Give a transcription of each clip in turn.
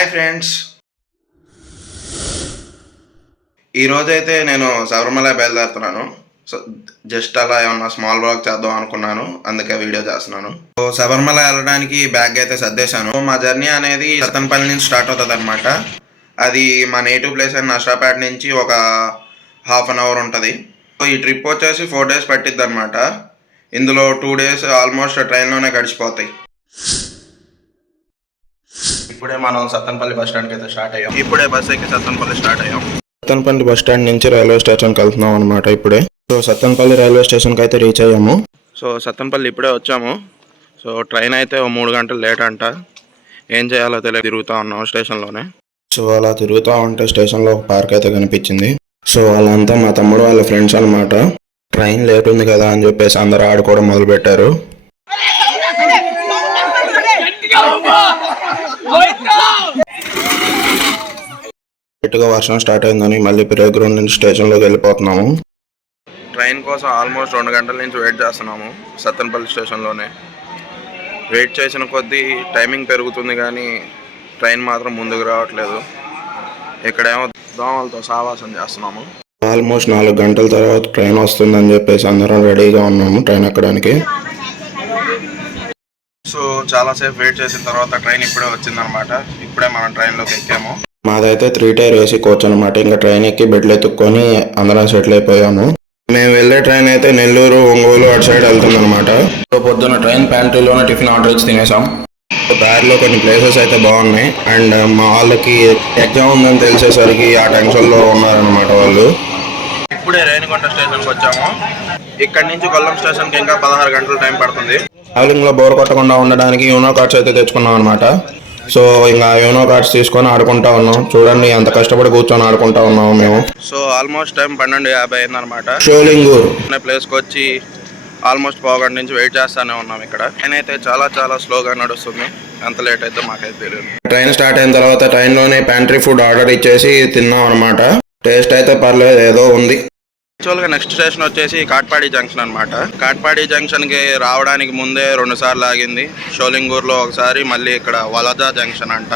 Hi friends, ఈరోజైతే నేను శబరిమల బయలుదేరుతున్నాను. సో జస్ట్ అలా ఏమన్నా స్మాల్ బ్లాగ్ చేద్దాం అనుకున్నాను, అందుకే వీడియో చేస్తున్నాను. సో శబరిమల వెళ్ళడానికి బ్యాగ్ అయితే సర్దేశాను. మా జర్నీ అనేది సత్తెనపల్లి నుంచి స్టార్ట్ అవుతుంది అనమాట. అది మా నేటివ్ ప్లేస్ అయిన నర్సాపేట నుంచి ఒక హాఫ్ అన్ అవర్ ఉంటుంది. సో ఈ ట్రిప్ వచ్చేసి 4 days పట్టిద్ది అనమాట. ఇందులో 2 days ఆల్మోస్ట్ ట్రైన్లోనే గడిచిపోతాయి. ఇప్పుడే మనం సత్తెనపల్లి బస్ స్టాండ్కి అయితే స్టార్ట్ అయ్యాం. ఇప్పుడే బస్ ఎక్కి సత్తెనపల్లి స్టార్ట్ అయ్యాం. సత్తెనపల్లి బస్ స్టాండ్ నుంచి రైల్వే స్టేషన్కి వెళ్తున్నాం అనమాట ఇప్పుడే. సో సత్తెనపల్లి రైల్వే స్టేషన్కి అయితే రీచ్ అయ్యాము. సో సత్తెనపల్లి ఇప్పుడే వచ్చాము. సో ట్రైన్ అయితే 3 గంటలు లేట్ అంట. ఏం చేయాలో తెలియదు, తిరుగుతూ ఉన్నాం స్టేషన్లోనే. సో అలా తిరుగుతూ ఉంటే స్టేషన్లో ఒక పార్క్ అయితే కనిపించింది. సో వాళ్ళంతా మా తమ్ముడు వాళ్ళ ఫ్రెండ్స్ అనమాట. ట్రైన్ లేట్ ఉంది కదా అని చెప్పేసి అందరూ ఆడుకోవడం మొదలుపెట్టారు. లేట్గా వర్షం స్టార్ట్ అయిందని మళ్ళీ ప్లేగ్రౌండ్ నుంచి స్టేషన్లోకి వెళ్ళిపోతున్నాము. ట్రైన్ కోసం ఆల్మోస్ట్ 2 గంటల నుంచి వెయిట్ చేస్తున్నాము సత్తెనపల్లి స్టేషన్లోనే. వెయిట్ చేసిన కొద్దీ టైమింగ్ పెరుగుతుంది కానీ ట్రైన్ మాత్రం ముందుకు రావట్లేదు. ఇక్కడేమో దోమలతో సావాసం చేస్తున్నాము. ఆల్మోస్ట్ 4 గంటల తర్వాత ట్రైన్ వస్తుందని చెప్పేసి అందరం రెడీగా ఉన్నాము ట్రైన్ ఎక్కడానికి. సో చాలాసేపు వెయిట్ చేసిన తర్వాత ట్రైన్ ఇప్పుడే వచ్చిందనమాట. ఇప్పుడే మనం ట్రైన్లోకి ఎక్కాము. మాదైతే 3 tier AC కోచ్ అనమాట. ఇంకా ట్రైన్ ఎక్కి బెడ్లు ఎత్తుక్కొని అందరం సెటిల్ అయిపోయాము. మేము వెళ్ళే ట్రైన్ అయితే నెల్లూరు, ఒంగోలు అటు సైడ్ వెళ్తుందనమాట. సో పొద్దున్న ట్రైన్ ప్యాంట్రీలోనే టిఫిన్ ఆర్డర్ ఇచ్చి తినేసాం. దారిలో కొన్ని ప్లేసెస్ అయితే బాగున్నాయి. అండ్ మా వాళ్ళకి ఎగ్జామ్ ఉందని తెలిసేసరికి ఆ టెన్షన్లో ఉన్నారనమాట వాళ్ళు. ఇప్పుడే రేణిగుంట స్టేషన్కి వచ్చాము. ఇక్కడ నుంచి కొల్లం స్టేషన్కి ఇంకా 16 గంటల టైం పడుతుంది. ట్రావెలింగ్లో బోర్ కొట్టకుండా ఉండడానికి యూనో కార్డ్స్ అయితే తెచ్చుకున్నాం అనమాట. సో ఇంకా యూనో కార్డ్స్ తీసుకొని ఆడుకుంటా ఉన్నాం. చూడండి ఎంత కష్టపడి కూర్చొని ఆడుకుంటా ఉన్నాము మేము. సో ఆల్మోస్ట్ టైం 12:50 అయిందనమాట. షోలింగూర్ అనే ప్లేస్కి వచ్చి ఆల్మోస్ట్ పావుగంట నుంచి వెయిట్ చేస్తానే ఉన్నాం ఇక్కడ. ట్రైన్ అయితే చాలా చాలా స్లోగా నడుస్తుంది. ఎంత లేట్ అయితే మాకైతే తెలియదు. ట్రైన్ స్టార్ట్ అయిన తర్వాత ట్రైన్లోనే ప్యాంట్రీ ఫుడ్ ఆర్డర్ ఇచ్చేసి తిన్నాం అనమాట. టేస్ట్ అయితే పర్లేదు, ఏదో ఉంది. యాక్చువల్గా నెక్స్ట్ స్టేషన్ వచ్చేసి కాట్పాడి జంక్షన్ అనమాట. కాట్పాడి జంక్షన్కి రావడానికి ముందే 2 సార్లు ఆగింది. షోలింగూర్లో ఒకసారి, మళ్ళీ ఇక్కడ వలజా జంక్షన్ అంట.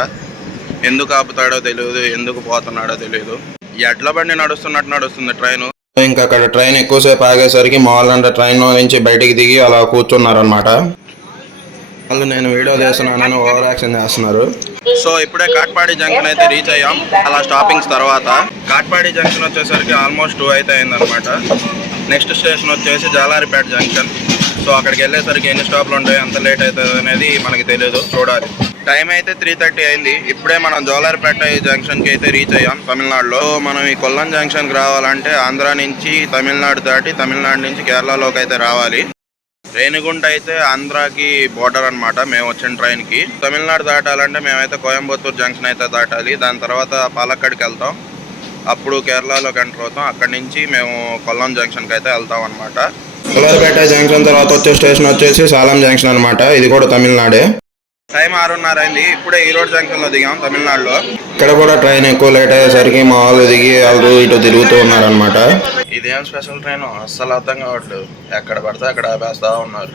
ఎందుకు ఆపుతాడో తెలియదు, ఎందుకు పోతున్నాడో తెలియదు. ఎడ్ల బండి నడుస్తున్నట్టు నడుస్తుంది ట్రైన్. ఇంకా అక్కడ ట్రైన్ ఎక్కువసేపు ఆగేసరికి మామూలు ట్రైన్లో నుంచి బయటికి దిగి అలా కూర్చున్నారనమాట. వాళ్ళు నేను వీడియో చేస్తున్నానని ఓవర్ యాక్షన్ చేస్తున్నారు. సో ఇప్పుడే కాట్పాడి జంక్షన్ అయితే రీచ్ అయ్యాం. అలా స్టాపింగ్స్ తర్వాత కాట్పాడి జంక్షన్ వచ్చేసరికి ఆల్మోస్ట్ 2 అయితే అయిందనమాట. నెక్స్ట్ స్టేషన్ వచ్చేసి జాలారిపేట జంక్షన్. సో అక్కడికి వెళ్ళేసరికి ఎన్ని స్టాప్లు ఉంటాయి, ఎంత లేట్ అవుతుంది అనేది మనకి తెలియదు, చూడాలి. టైం అయితే 3:30 అయింది. ఇప్పుడే మనం జాలారిపేట జంక్షన్కి అయితే రీచ్ అయ్యాం తమిళనాడులో. మనం ఈ కొల్లం జంక్షన్కి రావాలంటే ఆంధ్ర నుంచి తమిళనాడు దాటి తమిళనాడు నుంచి కేరళలోకి అయితే రావాలి. రేణిగుంట అయితే ఆంధ్రాకి బోర్డర్ అనమాట. మేము వచ్చిన ట్రైన్కి తమిళనాడు దాటాలంటే మేమైతే కోయంబత్తూరు జంక్షన్ అయితే దాటాలి. దాని తర్వాత పాలక్కడికి వెళ్తాం, అప్పుడు కేరళలోకి ఎంటర్ అవుతాం. అక్కడి నుంచి మేము కొల్లం జంక్షన్కి అయితే వెళ్తాం అనమాట. కొల్లారిపేట జంక్షన్ తర్వాత వచ్చే స్టేషన్ వచ్చేసి సాలం జంక్షన్ అనమాట. ఇది కూడా తమిళనాడే. టైం 6:30 అయింది. ఇప్పుడే ఈరోడ్ జంక్షన్లో దిగాం తమిళనాడులో. ఇక్కడ కూడా ట్రైన్ ఎక్కువ లేట్ అయ్యేసరికి మా వాళ్ళు దిగి వాళ్ళు ఇటు తిరుగుతూ ఉన్నారనమాట. ఇదేం స్పెషల్ ట్రైన్ అస్సలు అర్థం కావట్లేదు. ఎక్కడ పడితే అక్కడ ఆపేస్తూ ఉన్నారు.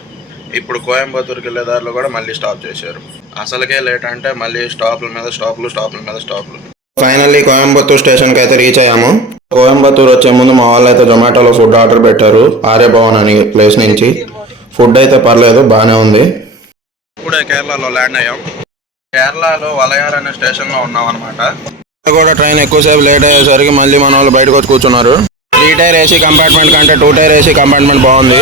ఇప్పుడు కోయంబత్తూరుకి వెళ్ళే దారిలో కూడా మళ్ళీ స్టాప్ చేశారు. అసలుకే లేట్ అంటే మళ్ళీ స్టాప్ల మీద స్టాప్లు, స్టాప్ల మీద స్టాప్లు. ఫైనల్లీ కోయంబత్తూరు స్టేషన్కి అయితే రీచ్ అయ్యాము. కోయంబత్తూరు వచ్చే ముందు మా వాళ్ళు అయితే జొమాటోలో ఫుడ్ ఆర్డర్ పెట్టారు, ఆర్యభవన్ అని ప్లేస్ నుంచి. ఫుడ్ అయితే పర్లేదు, బాగానే ఉంది. ఇప్పుడే కేరళలో ల్యాండ్ అయ్యాం. కేరళలో వలయార్ అనే స్టేషన్లో ఉన్నాం అనమాట. కూడా ట్రైన్ ఎక్కువసేపు లేట్ అయ్యేసరికి మళ్ళీ మన వాళ్ళు బయటకు వచ్చి కూర్చున్నారు. 3 tier AC కంపార్ట్మెంట్ కంటే 2 tier AC కంపార్ట్మెంట్ బాగుంది.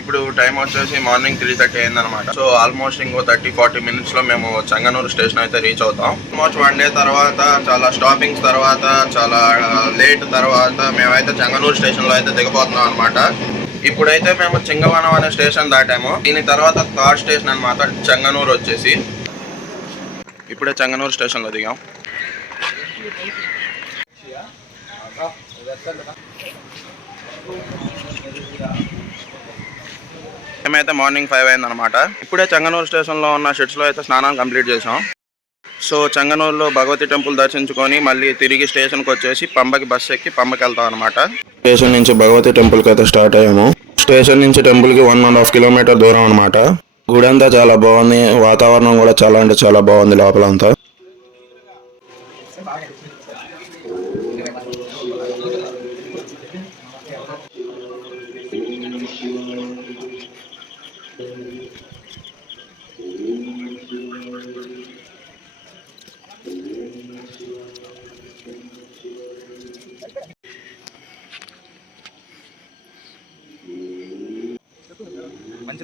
ఇప్పుడు టైం వచ్చేసి మార్నింగ్ 3:30 అయిందనమాట. సో ఆల్మోస్ట్ ఇంకో 30-40 మినిట్స్లో మేము చెంగనూరు స్టేషన్ అయితే రీచ్ అవుతాం. ఆల్మోస్ట్ 1 day తర్వాత, చాలా స్టాపింగ్స్ తర్వాత, చాలా లేట్ తర్వాత మేమైతే చెంగనూరు స్టేషన్లో అయితే దిగబోతున్నాం అనమాట. ఇప్పుడైతే మేము చింగవనం అనే స్టేషన్ దాటాము. దీని తర్వాత థర్డ్ స్టేషన్ అనమాట చెంగనూరు వచ్చేసి. ఇప్పుడే చెంగనూరు స్టేషన్లో దిగాం. మేమైతే మార్నింగ్ 5 అయిందనమాట. ఇప్పుడే చెంగనూరు స్టేషన్లో ఉన్న షెడ్స్లో అయితే స్నానం కంప్లీట్ చేసాం. సో చెంగనూరులో భగవతి టెంపుల్ దర్శించుకొని మళ్ళీ తిరిగి స్టేషన్కి వచ్చేసి పంబకి బస్ ఎక్కి పంబకి వెళ్తాం అనమాట. స్టేషన్ నుంచి భగవతి టెంపుల్కి అయితే స్టార్ట్ అయ్యాము. స్టేషన్ నుంచి టెంపుల్కి 1.5 kilometer దూరం అనమాట. గుడి అంతా చాలా బాగుంది, వాతావరణం కూడా చాలా అంటే చాలా బాగుంది లోపలంతా. మంచి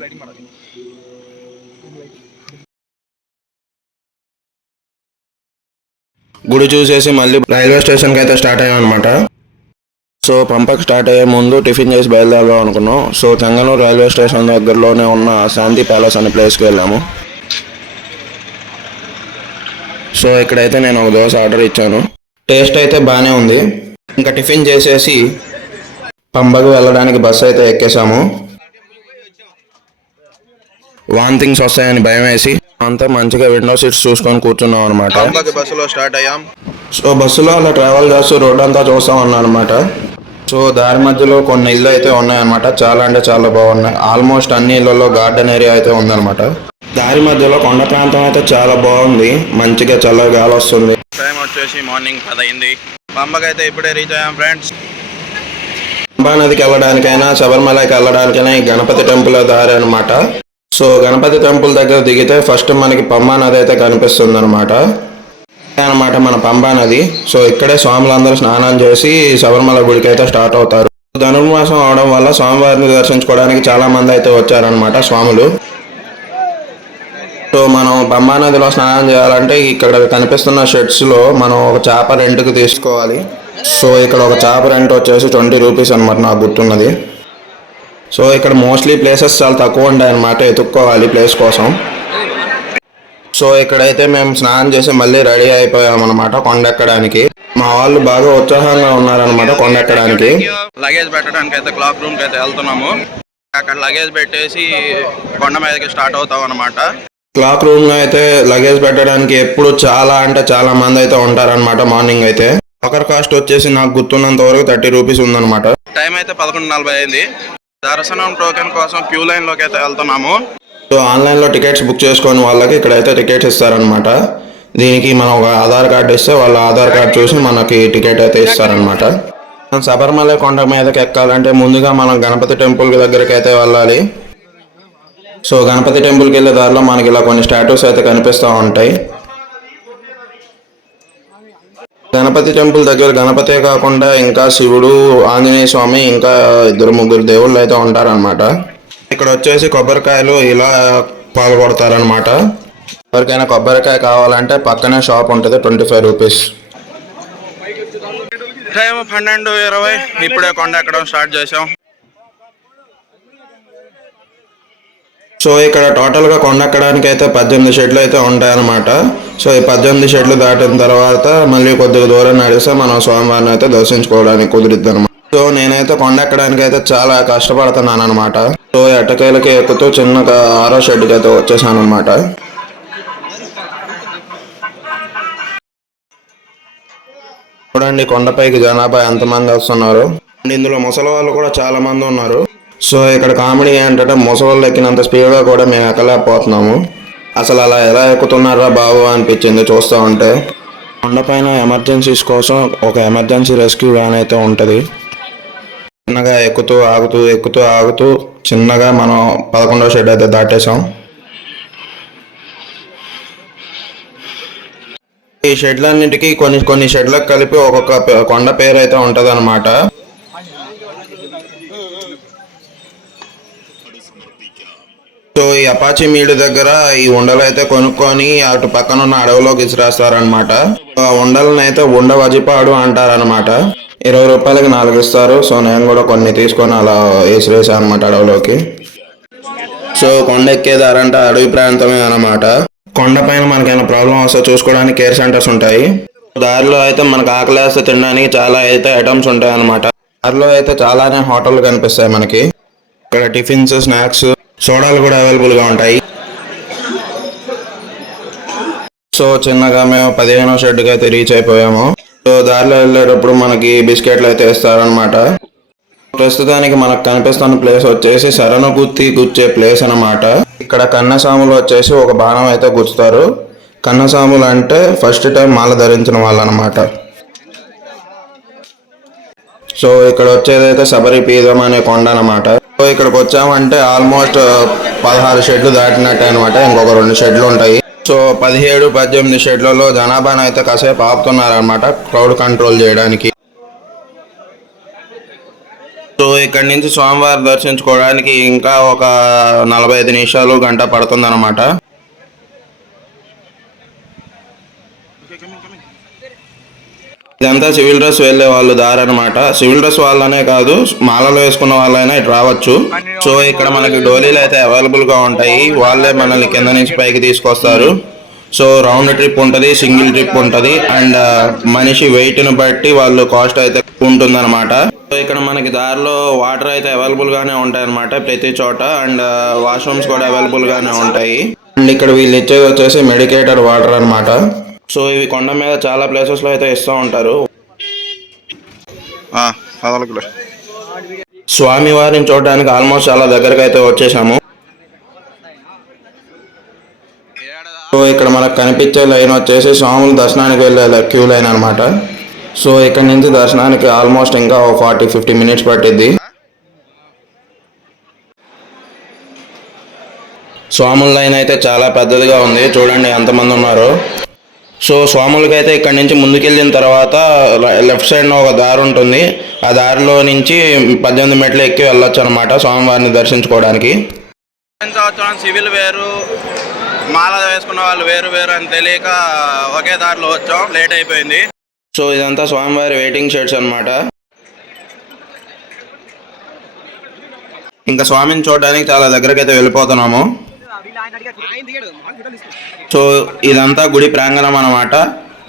లైటింగ్ పడాలి. గుడి చూసేసి మళ్ళీ రైల్వే స్టేషన్కి అయితే స్టార్ట్ అయ్యాం అనమాట. సో పంపకు స్టార్ట్ అయ్యే ముందు టిఫిన్ చేసి బయలుదేరదాం అనుకున్నాం. సో తెంగనూరు రైల్వే స్టేషన్ దగ్గరలోనే ఉన్న శాంతి ప్యాలెస్ అనే ప్లేస్కి వెళ్ళాము. సో ఇక్కడైతే నేను ఒక దోశ ఆర్డర్ ఇచ్చాను. టేస్ట్ అయితే బాగానే ఉంది. ఇంకా టిఫిన్ చేసేసి పంబకు వెళ్ళడానికి బస్సు అయితే ఎక్కేసాము. వామిటింగ్స్ వస్తాయని భయం వేసి అంతా మంచిగా విండో సీట్స్ చూసుకొని కూర్చున్నాం అనమాట. బస్సులో స్టార్ట్ అయ్యాం. సో బస్సులో అలా ట్రావెల్ చేస్తూ రోడ్ అంతా చూస్తాం అన్నా అనమాట. సో దారి మధ్యలో కొన్ని ఇళ్ళు అయితే ఉన్నాయన్నమాట. చాలా అంటే చాలా బాగున్నాయి. ఆల్మోస్ట్ అన్ని ఇళ్లలో గార్డెన్ ఏరియా అయితే ఉందన్నమాట. దారి మధ్యలో కొండ ప్రాంతం అయితే చాలా బాగుంది. మంచిగా చల్లగా గాలి వస్తుంది. టైం వచ్చేసి మార్నింగ్ 10 అయింది. పంబకైతే ఇప్పుడే రీచ్ అయ్యాం ఫ్రెండ్స్. పంబా నదికి వెళ్ళడానికైనా శబరిమలకి వెళ్ళడానికైనా ఈ గణపతి టెంపుల్ దారి అనమాట. సో గణపతి టెంపుల్ దగ్గర దిగితే ఫస్ట్ మనకి పంబా నది అయితే కనిపిస్తుంది అనమాట. మన పంబా నది. సో ఇక్కడే స్వాములందరూ స్నానం చేసి శబరిమల గుడికి అయితే స్టార్ట్ అవుతారు. ధనుర్మాసం అవడం వల్ల స్వామివారిని దర్శించుకోవడానికి చాలా మంది అయితే వచ్చారనమాట స్వాములు. సో మనం పంబా నదిలో స్నానం చేయాలంటే ఇక్కడ కనిపిస్తున్న షెడ్స్ లో మనం ఒక చేప రెంట్కి తీసుకోవాలి. సో ఇక్కడ ఒక చేప రెంట్ వచ్చేసి 20 రూపీస్ అనమాట, నాకు గుర్తున్నది. సో ఇక్కడ మోస్ట్లీ ప్లేసెస్ చాలా తక్కువ ఉంటాయి అన్నమాట, ఎత్తుక్కోవాలి ప్లేస్ కోసం. సో ఇక్కడైతే మేము స్నానం చేసి మళ్ళీ రెడీ అయిపోయామన్నమాట కొండెక్కడానికి. మా వాళ్ళు బాగా ఉత్సాహంగా ఉన్నారనమాట కొండెక్కడానికి. లగేజ్ పెట్టడానికి అయితే క్లాక్ రూమ్కి అయితే వెళ్తున్నాము. అక్కడ లగేజ్ పెట్టేసి కొండ మీదకి స్టార్ట్ అవుతాం అనమాట. క్లాక్ రూమ్ లో అయితే లగేజ్ పెట్టడానికి ఎప్పుడు చాలా అంటే చాలా మంది అయితే ఉంటారనమాట. మార్నింగ్ అయితే ఒకరి కాస్ట్ వచ్చేసి నాకు గుర్తున్నంత వరకు 30 రూపీస్ ఉందన్నమాట. టైం అయితే 11:40 అయింది. దర్శనం టోకెన్ కోసం క్యూ లైన్ లోకి అయితే వెళ్తున్నాము. సో ఆన్లైన్ లో టికెట్స్ బుక్ చేసుకొని వాళ్ళకి ఇక్కడైతే టికెట్స్ ఇస్తారనమాట. దీనికి మనం ఒక ఆధార్ కార్డు ఇస్తే వాళ్ళ ఆధార్ కార్డు చూసి మనకి టికెట్ అయితే ఇస్తారనమాట. శబరిమల కొండ మీదకి ఎక్కాలంటే ముందుగా మనం గణపతి టెంపుల్ దగ్గరికి అయితే వెళ్ళాలి. సో గణపతి టెంపుల్కి వెళ్ళే దారిలో మనకి ఇలా కొన్ని స్టాట్యూస్ అయితే కనిపిస్తూ ఉంటాయి. గణపతి టెంపుల్ దగ్గర గణపతే కాకుండా ఇంకా శివుడు, ఆంజనేయ స్వామి, ఇంకా 2-3 దేవుళ్ళు అయితే ఉంటారనమాట. ఇక్కడ వచ్చేసి కొబ్బరికాయలు ఇలా పాల్గొడతారనమాట. ఎవరికైనా కొబ్బరికాయ కావాలంటే పక్కనే షాప్ ఉంటుంది, 25 రూపీస్. టైం 12:20. ఇప్పుడే కొండ ఎక్కడం స్టార్ట్ చేసాం. సో ఇక్కడ టోటల్గా కొండ ఎక్కడానికి అయితే 18 షెడ్లు అయితే ఉంటాయన్నమాట. సో ఈ 18 షెడ్లు దాటిన తర్వాత మళ్ళీ కొద్దిగా దూరం నడిస్తే మనం స్వామివారిని అయితే దర్శించుకోవడానికి కుదిరిద్ది అనమాట. సో నేనైతే కొండ ఎక్కడానికి అయితే చాలా కష్టపడుతున్నాను అనమాట. సో ఎట్టకేలకి ఎక్కుతూ చిన్నగా 6వ షెడ్కి అయితే వచ్చేసాను అనమాట. చూడండి కొండపైకి జనాభా ఎంతమంది వస్తున్నారు. ఇందులో ముసలి వాళ్ళు కూడా చాలా మంది ఉన్నారు. సో ఇక్కడ కామెడీ ఏంటంటే ముసలి ఎక్కినంత స్పీడ్గా కూడా మేము ఎక్కలేకపోతున్నాము. అసలు అలా ఎలా ఎక్కుతున్నారా బాబు అనిపించింది చూస్తూ ఉంటే. కొండపైన ఎమర్జెన్సీస్ కోసం ఒక ఎమర్జెన్సీ రెస్క్యూ వ్యాన్ అయితే ఉంటుంది. చిన్నగా ఎక్కుతూ ఆగుతూ చిన్నగా మనం 11వ షెడ్ అయితే దాటేసాం. ఈ షెడ్లన్నిటికీ కొన్ని షెడ్లకు కలిపి ఒక్కొక్క కొండ పేరు అయితే ఉంటుంది అనమాట. సో ఈ అపాచీ మీడు దగ్గర ఈ ఉండలు అయితే కొనుక్కొని అటు పక్కన ఉన్న అడవిలోకి ఇసిరేస్తారనమాట. ఆ ఉండలను అయితే ఉండ వజిపాడు అంటారనమాట. 20 రూపాయలకి 4 ఇస్తారు. సో నేను కూడా కొన్ని తీసుకొని అలా వేసిరేసాను అనమాట అడవిలోకి. సో కొండ ఎక్కేదారంటే అడవి ప్రాంతమే అనమాట. కొండపైన మనకైనా ప్రాబ్లం వస్తే చూసుకోవడానికి కేర్ సెంటర్స్ ఉంటాయి. దారిలో అయితే మనకు ఆకలేస్తే తినడానికి చాలా అయితే ఐటమ్స్ ఉంటాయి అనమాట. దారిలో అయితే చాలానే హోటళ్ళు కనిపిస్తాయి మనకి. ఇక్కడ టిఫిన్స్, స్నాక్స్, సోడాలు కూడా అవైలబుల్గా ఉంటాయి. సో చిన్నగా మేము 15వ షెడ్కి అయితే రీచ్ అయిపోయాము. సో దారిలో వెళ్ళేటప్పుడు మనకి బిస్కెట్లు అయితే ఇస్తారనమాట. ప్రస్తుతానికి మనకు కనిపిస్తున్న ప్లేస్ వచ్చేసి శరణగుత్తి గుచ్చే ప్లేస్ అనమాట. ఇక్కడ కన్నస్వాములు వచ్చేసి ఒక బాణం అయితే గుచ్చుతారు. కన్నసాములు అంటే ఫస్ట్ టైం మాల ధరించిన వాళ్ళు అనమాట. సో ఇక్కడ వచ్చేదైతే శబరి పీఠం అనే కొండ అనమాట. సో ఇక్కడికి వచ్చామంటే ఆల్మోస్ట్ 16 షెడ్లు దాటినట్టే అనమాట. ఇంకొక 2 షెడ్లు ఉంటాయి. సో 17-18 షెడ్లలో జనాభాను అయితే కాసేపు ఆపుతున్నారనమాట క్రౌడ్ కంట్రోల్ చేయడానికి. సో ఇక్కడ నుంచి స్వామివారి దర్శించుకోవడానికి ఇంకా ఒక 45 నిమిషాలు గంట పడుతుంది అనమాట. ఇదంతా సివిల్ డ్రెస్ వెళ్ళే వాళ్ళు దారి అనమాట. సివిల్ డ్రెస్ వాళ్ళనే కాదు, మాలలో వేసుకున్న వాళ్ళైనా ఇటు రావచ్చు. సో ఇక్కడ మనకి డోలీలు అయితే అవైలబుల్ గా ఉంటాయి. వాళ్ళే మనల్ని కింద నుంచి పైకి తీసుకొస్తారు. సో రౌండ్ ట్రిప్ ఉంటుంది, సింగిల్ ట్రిప్ ఉంటుంది, అండ్ మనిషి వెయిట్ ని బట్టి వాళ్ళు కాస్ట్ అయితే ఉంటుంది అనమాట. సో ఇక్కడ మనకి దారిలో వాటర్ అయితే అవైలబుల్ గానే ఉంటాయి అనమాట ప్రతి చోట, అండ్ వాష్రూమ్స్ కూడా అవైలబుల్ గానే ఉంటాయి. అండ్ ఇక్కడ వీళ్ళు ఇచ్చేది వచ్చేసి మెడికేటెడ్ వాటర్ అనమాట. సో ఇవి కొండ మీద చాలా ప్లేసెస్ లో అయితే ఇస్తూ ఉంటారు. స్వామి వారిని చూడడానికి ఆల్మోస్ట్ చాలా దగ్గరకు అయితే వచ్చేసాము. సో ఇక్కడ మనకు కనిపించే లైన్ వచ్చేసి స్వాముల దర్శనానికి వెళ్ళే క్యూ లైన్ అనమాట. సో ఇక్కడ నుంచి దర్శనానికి ఆల్మోస్ట్ ఇంకా 40-50 మినిట్స్ పట్టిద్ది. స్వాముల లైన్ అయితే చాలా పెద్దదిగా ఉంది, చూడండి ఎంతమంది ఉన్నారు. సో స్వాములకి అయితే ఇక్కడ నుంచి ముందుకెళ్ళిన తర్వాత లెఫ్ట్ సైడ్ ఒక దారి ఉంటుంది. ఆ దారిలో నుంచి 18 మెట్లు ఎక్కి వెళ్ళొచ్చు అనమాట స్వామివారిని దర్శించుకోవడానికి. సంవత్సరం సివిల్ వేరు, మాల వేసుకున్న వాళ్ళు వేరు వేరు అని తెలియక ఒకే దారిలో వచ్చాం, లేట్ అయిపోయింది. సో ఇదంతా స్వామివారి వెయిటింగ్ షెడ్స్ అనమాట. ఇంకా స్వామిని చూడడానికి చాలా దగ్గరకైతే వెళ్ళిపోతున్నాము. సో ఇదంతా గుడి ప్రాంగణం అనమాట.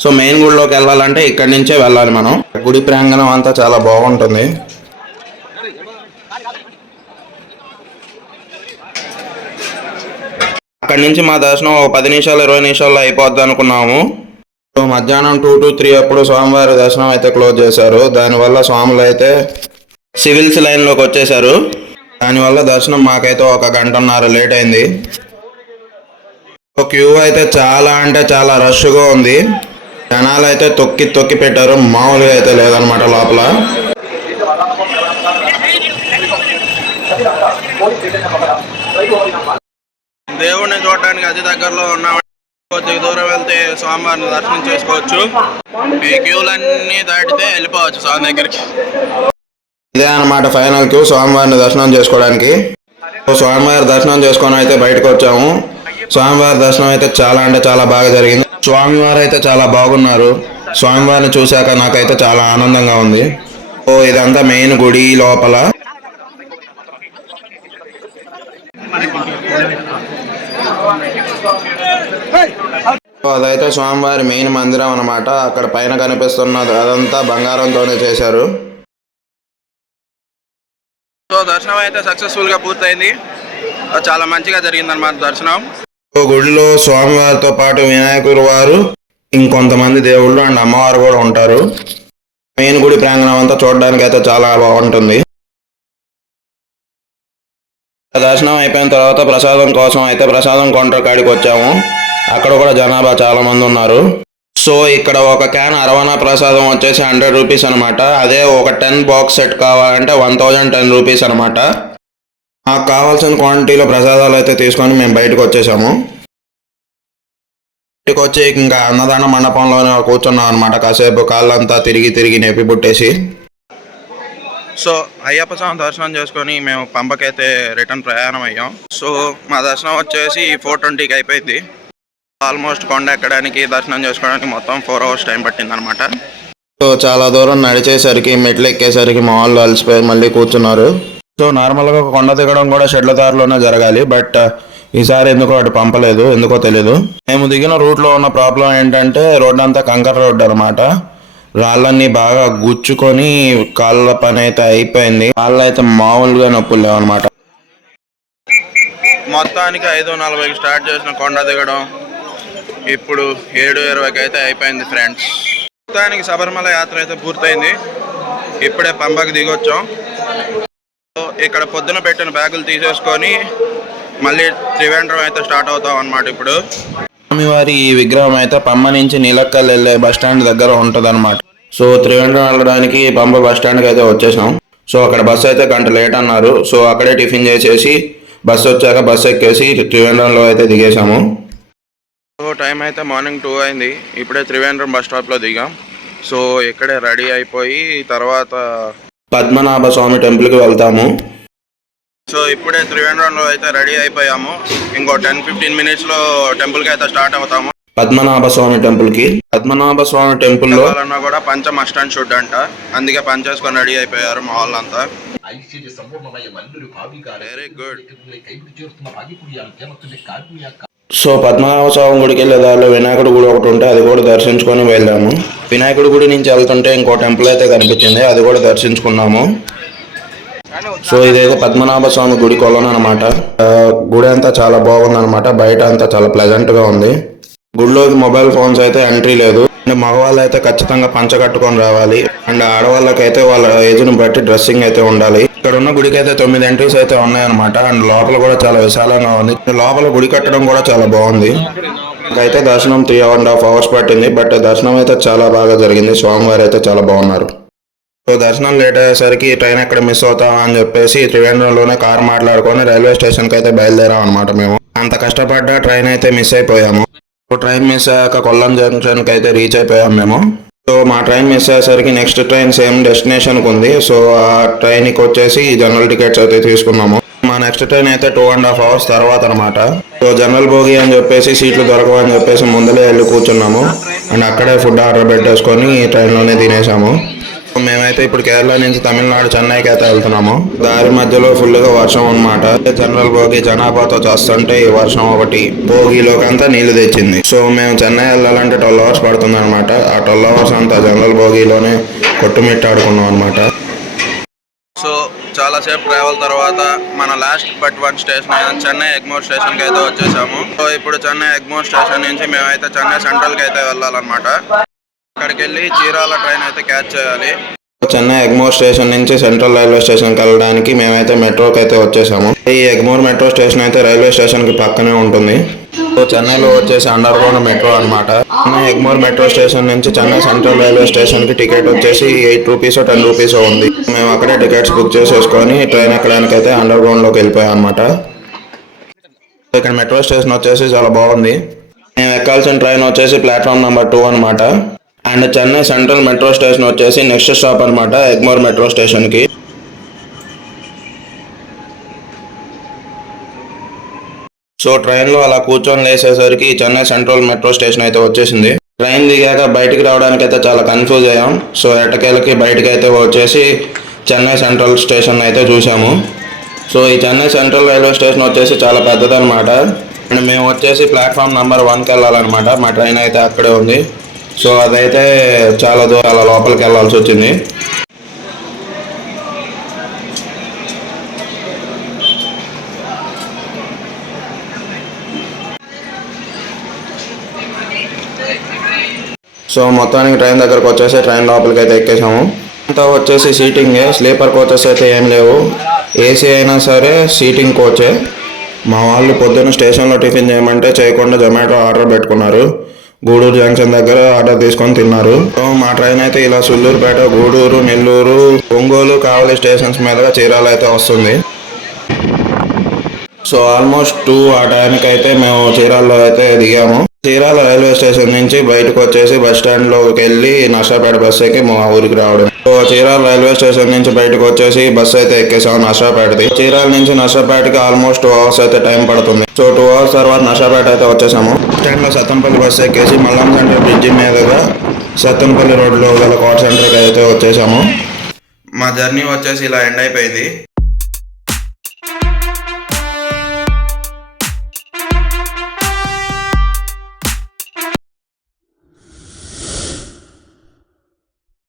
సో మెయిన్ గుడిలోకి వెళ్ళాలంటే ఇక్కడి నుంచే వెళ్ళాలి మనం. గుడి ప్రాంగణం అంతా చాలా బాగుంటుంది. అక్కడి నుంచి మా దర్శనం 10 నిమిషాలు 20 నిమిషాల్లో అయిపోద్ది అనుకున్నాము. సో మధ్యాహ్నం 2 to 3 అప్పుడు స్వామివారి దర్శనం అయితే క్లోజ్ చేశారు. దానివల్ల స్వాములు అయితే సివిల్స్ లైన్లోకి వచ్చేసారు. దానివల్ల దర్శనం మాకైతే 1 గంటన్నర లేట్ అయింది. క్యూ అయితే చాలా అంటే చాలా రష్గా ఉంది. జనాలు అయితే తొక్కి తొక్కి పెట్టారు, మామూలుగా అయితే లేదనమాట లోపల. దేవుడిని చూడడానికి అతి దగ్గరలో ఉన్నాం. కొద్దిగా దూరం వెళ్తే స్వామివారిని దర్శనం చేసుకోవచ్చు. ఈ క్యూలన్నీ దాటితే వెళ్ళిపోవచ్చు స్వామి దగ్గరికి. ఇదే అనమాట ఫైనల్ క్యూ స్వామివారిని దర్శనం చేసుకోవడానికి. స్వామివారి దర్శనం చేసుకొని అయితే బయటకు వచ్చాము. స్వామివారి దర్శనం అయితే చాలా అంటే చాలా బాగా జరిగింది. స్వామివారు అయితే చాలా బాగున్నారు. స్వామివారిని చూశాక నాకైతే చాలా ఆనందంగా ఉంది. ఓ ఇదంతా మెయిన్ గుడి లోపల. అదైతే స్వామివారి మెయిన్ మందిరం అనమాట. అక్కడ పైన కనిపిస్తున్నది అదంతా బంగారంతోనే చేశారు. సో దర్శనం అయితే సక్సెస్ఫుల్ గా పూర్తయింది. చాలా మంచిగా జరిగింది అనమాట దర్శనం. గుడిలో స్వామివారితో పాటు వినాయకుడు వారు, ఇంకొంతమంది దేవుళ్ళు అండ్ అమ్మవారు కూడా ఉంటారు. మెయిన్ గుడి ప్రాంగణం అంతా చూడడానికి అయితే చాలా బాగుంటుంది. దర్శనం అయిపోయిన తర్వాత ప్రసాదం కోసం అయితే ప్రసాదం కౌంటర్ కాడికి వచ్చాము. అక్కడ కూడా జనాభా చాలా మంది ఉన్నారు. సో ఇక్కడ ఒక క్యాన్ అరవనా ప్రసాదం వచ్చేసి 100 రూపీస్ అనమాట. అదే ఒక 10 బాక్స్ సెట్ కావాలంటే 1010 రూపీస్ అనమాట. మాకు కావాల్సిన క్వాంటిటీలో ప్రసాదాలు అయితే తీసుకొని మేము బయటకు వచ్చేసాము. బయటకు వచ్చి ఇంకా అన్నదాన మండపంలోనే కూర్చున్నాం అనమాట. కాసేపు కాళ్ళంతా తిరిగి తిరిగి నొప్పి పుట్టేసి. సో అయ్యప్ప స్వామి దర్శనం చేసుకొని మేము పంపకైతే రిటర్న్ ప్రయాణం అయ్యాం. సో మా దర్శనం వచ్చేసి 4:20కి అయిపోయింది. ఆల్మోస్ట్ కొండ ఎక్కడానికి దర్శనం చేసుకోవడానికి మొత్తం 4 hours టైం పట్టింది అనమాట. సో చాలా దూరం నడిచేసరికి మెట్లు ఎక్కేసరికి మా వాళ్ళు అలసిపోయి మళ్ళీ కూర్చున్నారు. సో నార్మల్గా కొండ దిగడం కూడా షెడ్ల దారిలోనే జరగాలి, బట్ ఈసారి ఎందుకో అటు పంపలేదు, ఎందుకో తెలీదు. మేము దిగిన రూట్లో ఉన్న ప్రాబ్లం ఏంటంటే రోడ్ అంతా కంకర రోడ్డు అనమాట. రాళ్ళన్నీ బాగా గుచ్చుకొని కాళ్ళ పని అయితే అయిపోయింది. కాళ్ళు అయితే మామూలుగా నొప్పులు లేవన్నమాట. మొత్తానికి 5:40కి స్టార్ట్ చేసిన కొండ దిగడం ఇప్పుడు 7:20కి అయితే అయిపోయింది ఫ్రెండ్స్. మొత్తానికి శబరిమల యాత్ర అయితే పూర్తయింది. ఇప్పుడే పంపకి దిగొచ్చాం. ఇక్కడ పొద్దున పెట్టిన బ్యాగులు తీసేసుకొని మళ్ళీ త్రివేంద్రం అయితే స్టార్ట్ అవుతాం అన్నమాట. ఇప్పుడు స్వామివారి ఈ విగ్రహం అయితే పంబ నుంచి నీలక్కల్ వెళ్ళే బస్ స్టాండ్ దగ్గర ఉంటది అనమాట. సో త్రివేంద్రం వెళ్ళడానికి పంబ బస్ స్టాండ్కి అయితే వచ్చేసాం. సో అక్కడ బస్సు అయితే గంట లేట్ అన్నారు. సో అక్కడే టిఫిన్ చేసేసి బస్సు వచ్చాక బస్సు ఎక్కేసి త్రివేంద్రంలో అయితే దిగేసాము. సో టైం అయితే మార్నింగ్ 2 అయింది. ఇప్పుడే త్రివేంద్రం బస్ స్టాప్లో దిగాం. సో ఇక్కడే రెడీ అయిపోయి తర్వాత పద్మనాభ స్వామి టెంపుల్కి వెళ్తాము. సో ఇప్పుడే త్రివేంద్రంలో అయితే రెడీ అయిపోయాము. ఇంకో 10-15 మినిట్స్లో టెంపుల్కి అయితే స్టార్ట్ అవుతాము. పద్మనాభ స్వామి టెంపుల్కి. పద్మనాభ స్వామి టెంపుల్లో వాళ్ళన్నా కూడా పంచ మస్ట్ అండ్ షుడ్ అంట. అందుకే పంచేసుకొని రెడీ అయిపోయారు మా వాళ్ళంతా. Very good. సో పద్మనాభ స్వామి గుడికి వెళ్ళే దారిలో వినాయకుడి గుడి ఒకటి ఉంటే అది కూడా దర్శించుకొని వెళ్ళాము. వినాయకుడి గుడి నుంచి వెళ్తుంటే ఇంకో టెంపుల్ అయితే కనిపించింది, అది కూడా దర్శించుకున్నాము. సో ఇదైతే పద్మనాభ స్వామి గుడి కొలను అనమాట. గుడి అంతా చాలా బాగుంది అనమాట. బయట అంతా చాలా ప్లెజెంట్ గా ఉంది. గుడిలోకి మొబైల్ ఫోన్స్ అయితే ఎంట్రీ లేదు. అండ్ మగవాళ్ళు అయితే ఖచ్చితంగా పంచ కట్టుకొని రావాలి. అండ్ ఆడవాళ్ళకైతే వాళ్ళ ఏజ్ ను బట్టి డ్రెస్సింగ్ అయితే ఉండాలి. ఇక్కడ ఉన్న గుడికి అయితే 9 ఎంట్రీస్ అయితే ఉన్నాయన్నమాట. అండ్ లోపల కూడా చాలా విశాలంగా ఉంది. లోపల గుడి కట్టడం కూడా చాలా బాగుంది. అయితే దర్శనం 3.5 hours పట్టింది. బట్ దర్శనం అయితే చాలా బాగా జరిగింది. స్వామివారు అయితే చాలా బాగున్నారు. సో దర్శనం లేట్ అయ్యేసరికి ట్రైన్ ఎక్కడ మిస్ అవుతాం అని చెప్పేసి త్రివేంద్రంలోనే కార్ మాట్లాడుకొని రైల్వే స్టేషన్కి అయితే బయలుదేరాం అనమాట. మేము అంత కష్టపడ్డా ట్రైన్ అయితే మిస్ అయిపోయాము. సో ట్రైన్ మిస్ అయ్యాక కొల్లం జంక్షన్కి అయితే రీచ్ అయిపోయాం మేము. సో మా ట్రైన్ మిస్ అయ్యేసరికి నెక్స్ట్ ట్రైన్ సేమ్ డెస్టినేషన్కి ఉంది. సో ఆ ట్రైన్కి వచ్చేసి జనరల్ టికెట్స్ అయితే తీసుకున్నాము. మా నెక్స్ట్ ట్రైన్ అయితే 2.5 hours తర్వాత అనమాట. సో జనరల్ బోగి అని చెప్పేసి సీట్లు దొరకవని చెప్పేసి ముందలే వెళ్ళి కూర్చున్నాము. అండ్ అక్కడే ఫుడ్ ఆర్డర్ పెట్టేసుకొని ట్రైన్లోనే తినేసాము. మేమైతే ఇప్పుడు కేరళ నుంచి తమిళనాడు చెన్నైకి అయితే వెళ్తున్నాము. దారి మధ్యలో ఫుల్గా వర్షం అనమాట. జనరల్ బోగి జనాభాతో చేస్తుంటే ఈ వర్షం ఒకటి బోగిలోకి అంతా నీళ్లు తెచ్చింది. సో మేము చెన్నై వెళ్ళాలంటే 12 hours పడుతుంది అనమాట. ఆ 12 hours అంతా జనరల్ బోగిలోనే కొట్టుమిట్టాడుకున్నాం అనమాట. సో చాలాసేపు ట్రావెల్ తర్వాత మన లాస్ట్ బట్ 1 స్టేషన్ అయిన చెన్నై ఎగ్మోర్ స్టేషన్కి అయితే వచ్చేసాము. సో ఇప్పుడు చెన్నై ఎగ్మోర్ స్టేషన్ నుంచి మేమైతే చెన్నై సెంట్రల్కి అయితే వెళ్ళాలన్నమాట. అక్కడికి వెళ్ళి చీరాల ట్రైన్ అయితే క్యాచ్ చేయాలి. చెన్నై ఎగ్మోర్ స్టేషన్ నుంచి సెంట్రల్ రైల్వే స్టేషన్కి వెళ్ళడానికి మేమైతే మెట్రోకి అయితే వచ్చేసాము. ఈ ఎగ్మోర్ మెట్రో స్టేషన్ అయితే రైల్వే స్టేషన్కి పక్కనే ఉంటుంది. సో చెన్నైలో వచ్చేసి అండర్ గ్రౌండ్ మెట్రో అనమాట. చెన్నై ఎగ్మోర్ మెట్రో స్టేషన్ నుంచి చెన్నై సెంట్రల్ రైల్వే స్టేషన్కి టికెట్ వచ్చేసి 8 rupees 10 rupees ఉంది. మేము అక్కడే టికెట్స్ బుక్ చేసేసుకొని ట్రైన్ ఎక్కడానికి అయితే అండర్ గ్రౌండ్లోకి వెళ్ళిపోయాం అనమాట. ఇక్కడ మెట్రో స్టేషన్ వచ్చేసి చాలా బాగుంది. మేము ఎక్కాల్సిన ట్రైన్ వచ్చేసి ప్లాట్ఫామ్ నెంబర్ 2 అనమాట. And Chennai central metro station వచ్చేసి నెక్స్ట్ స్టాప్ అనమాట ఎగ్మోర్ మెట్రో స్టేషన్కి. సో ట్రైన్లో అలా కూర్చొని లేసేసరికి చెన్నై సెంట్రల్ మెట్రో స్టేషన్ అయితే వచ్చేసింది. ట్రైన్ దిగాక బయటికి రావడానికి అయితే చాలా కన్ఫ్యూజ్ అయ్యాం. సో ఎట్టకేలకి బయటకి అయితే వచ్చేసి చెన్నై సెంట్రల్ స్టేషన్ అయితే చూసాము. సో ఈ చెన్నై సెంట్రల్ రైల్వే స్టేషన్ వచ్చేసి చాలా పెద్దదన్నమాట. అండ్ మేము వచ్చేసి ప్లాట్ఫామ్ నెంబర్ 1కి వెళ్ళాలన్నమాట. మా ట్రైన్ అయితే అక్కడే ఉంది. సో అదైతే చాలా దూరాల లోపలికి వెళ్ళాల్సి వచ్చింది. సో మొత్తానికి ట్రైన్ దగ్గరకు వచ్చేసి ట్రైన్ లోపలికి అయితే ఎక్కేసాము. అంతా వచ్చేసి సీటింగే. స్లీపర్ కోచెస్ అయితే ఏం లేవు. ఏసీ అయినా సరే సీటింగ్ కోచే. మా వాళ్ళు పొద్దున్న స్టేషన్లో టిఫిన్ చేయమంటే చేయకుండా జొమాటో ఆర్డర్ పెట్టుకున్నారు. గూడూరు జంక్షన్ దగ్గర ఆర్డర్ తీసుకొని తిన్నారు. సో మా ట్రైన్ అయితే ఇలా సుళ్ళూరుపేట, గూడూరు, నెల్లూరు, ఒంగోలు, కావలి స్టేషన్స్ మీదుగా చీరాల అయితే వస్తుంది. సో ఆల్మోస్ట్ 2 ఆ టైంకి అయితే మేము చీరాల్లో అయితే దిగాము. చీరాల రైల్వే స్టేషన్ నుంచి బయటకు వచ్చేసి బస్ స్టాండ్లోకి వెళ్ళి నర్సాపేట బస్ ఎక్కి మా ఊరికి రావడం. సో చీరాల రైల్వే స్టేషన్ నుంచి బయటకు వచ్చేసి బస్ అయితే ఎక్కేసాము నర్సాపేటది. చీరాల నుంచి నర్సాపేటకి ఆల్మోస్ట్ 2 hours అయితే టైం పడుతుంది. సో 2 hours తర్వాత నర్సాపేట అయితే వచ్చేసాము. స్టాండ్లో సత్తంపల్లి బస్ ఎక్కేసి మల్లం సెంటర్ బ్రిడ్జి మీదుగా సత్తంపల్లి రోడ్లో గల కోట సెంటర్కి అయితే వచ్చేసాము. మా జర్నీ వచ్చేసి ఇలా ఎండ్ అయిపోయింది.